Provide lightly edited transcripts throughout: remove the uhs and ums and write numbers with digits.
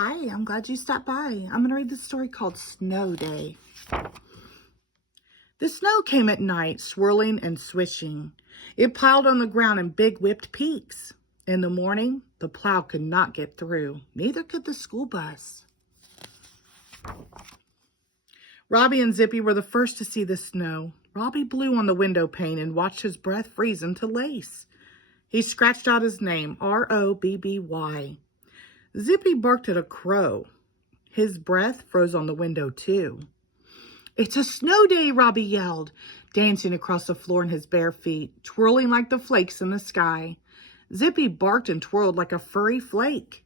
Hi, I'm glad you stopped by. I'm going to read this story called Snow Day. The snow came at night, swirling and swishing. It piled on the ground in big whipped peaks. In the morning, the plow could not get through. Neither could the school bus. Robbie and Zippy were the first to see the snow. Robbie blew on the window pane and watched his breath freeze into lace. He scratched out his name, R-O-B-B-Y. Zippy barked at a crow. His breath froze on the window, too. "It's a snow day," Robbie yelled, dancing across the floor in his bare feet, twirling like the flakes in the sky. Zippy barked and twirled like a furry flake.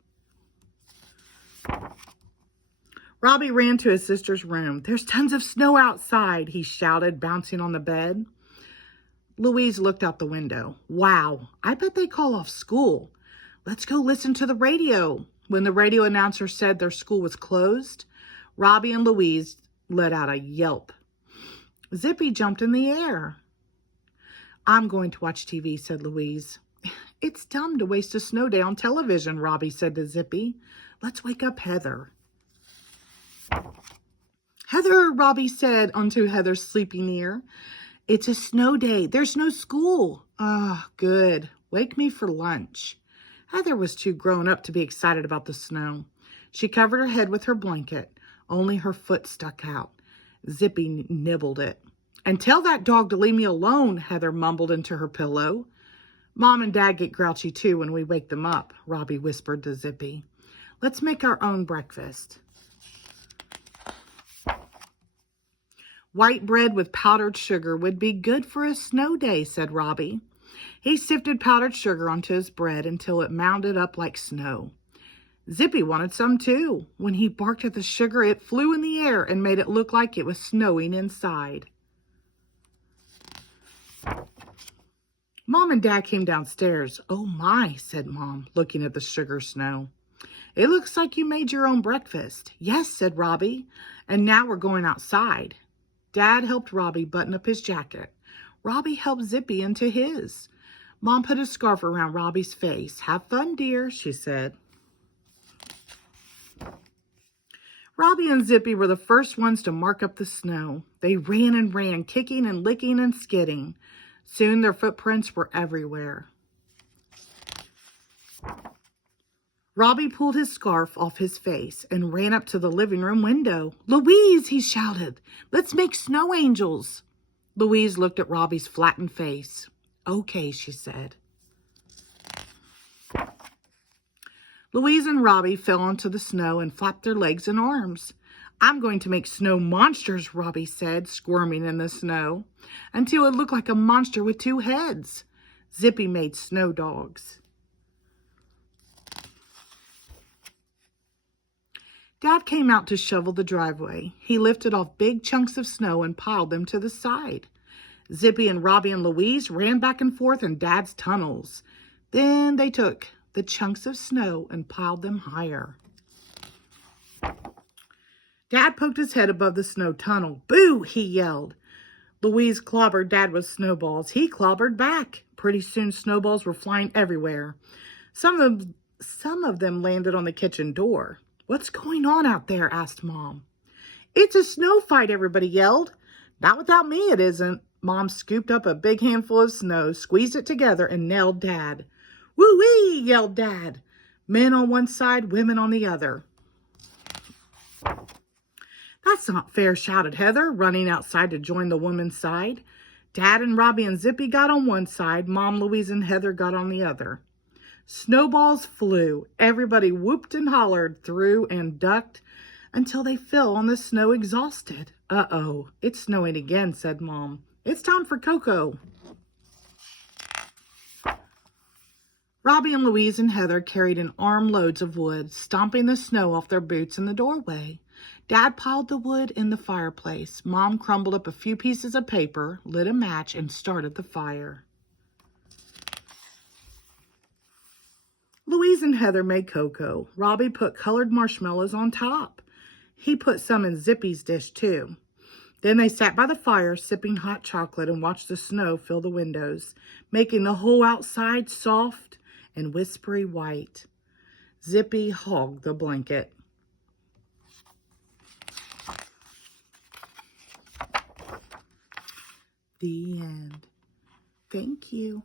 Robbie ran to his sister's room. "There's tons of snow outside," he shouted, bouncing on the bed. Louise looked out the window. "Wow, I bet they call off school. Let's go listen to the radio." When the radio announcer said their school was closed, Robbie and Louise let out a yelp. Zippy jumped in the air. "I'm going to watch TV," said Louise. "It's dumb to waste a snow day on television," Robbie said to Zippy. "Let's wake up Heather." "Heather," Robbie said onto Heather's sleeping ear. "It's a snow day. There's no school." "Ah, good. Wake me for lunch." Heather was too grown up to be excited about the snow. She covered her head with her blanket. Only her foot stuck out. Zippy nibbled it. "And tell that dog to leave me alone," Heather mumbled into her pillow. "Mom and Dad get grouchy too when we wake them up," Robbie whispered to Zippy. "Let's make our own breakfast." "White bread with powdered sugar would be good for a snow day," said Robbie. He sifted powdered sugar onto his bread until it mounded up like snow. Zippy wanted some too. When he barked at the sugar, it flew in the air and made it look like it was snowing inside. Mom and Dad came downstairs. "Oh my," said Mom, looking at the sugar snow. "It looks like you made your own breakfast." "Yes," said Robbie, "and now we're going outside." Dad helped Robbie button up his jacket. Robbie helped Zippy into his. Mom put a scarf around Robbie's face. "Have fun, dear," she said. Robbie and Zippy were the first ones to mark up the snow. They ran and ran, kicking and licking and skidding. Soon their footprints were everywhere. Robbie pulled his scarf off his face and ran up to the living room window. "Louise," he shouted, "let's make snow angels." Louise looked at Robbie's flattened face. "Okay," she said. Louise and Robbie fell onto the snow and flapped their legs and arms. "I'm going to make snow monsters," Robbie said, squirming in the snow, "until it looked like a monster with two heads." Zippy made snow dogs. Dad came out to shovel the driveway. He lifted off big chunks of snow and piled them to the side. Zippy and Robbie and Louise ran back and forth in Dad's tunnels. Then they took the chunks of snow and piled them higher. Dad poked his head above the snow tunnel. "Boo!" he yelled. Louise clobbered Dad with snowballs. He clobbered back. Pretty soon snowballs were flying everywhere. Some of them landed on the kitchen door. "What's going on out there?" asked Mom. "It's a snow fight," everybody yelled. "Not without me, it isn't." Mom scooped up a big handful of snow, squeezed it together, and nailed Dad. "Woo-wee!" yelled Dad. Men on one side, women on the other. "That's not fair," shouted Heather, running outside to join the woman's side. Dad and Robbie and Zippy got on one side. Mom, Louise, and Heather got on the other. Snowballs flew. Everybody whooped and hollered, threw and ducked until they fell on the snow exhausted. "Uh-oh, it's snowing again," said Mom. "It's time for cocoa." Robbie and Louise and Heather carried in armloads of wood, stomping the snow off their boots in the doorway. Dad piled the wood in the fireplace. Mom crumbled up a few pieces of paper, lit a match, and started the fire. Louise and Heather made cocoa. Robbie put colored marshmallows on top. He put some in Zippy's dish, too. Then they sat by the fire, sipping hot chocolate, and watched the snow fill the windows, making the whole outside soft and whispery white. Zippy hogged the blanket. The end. Thank you.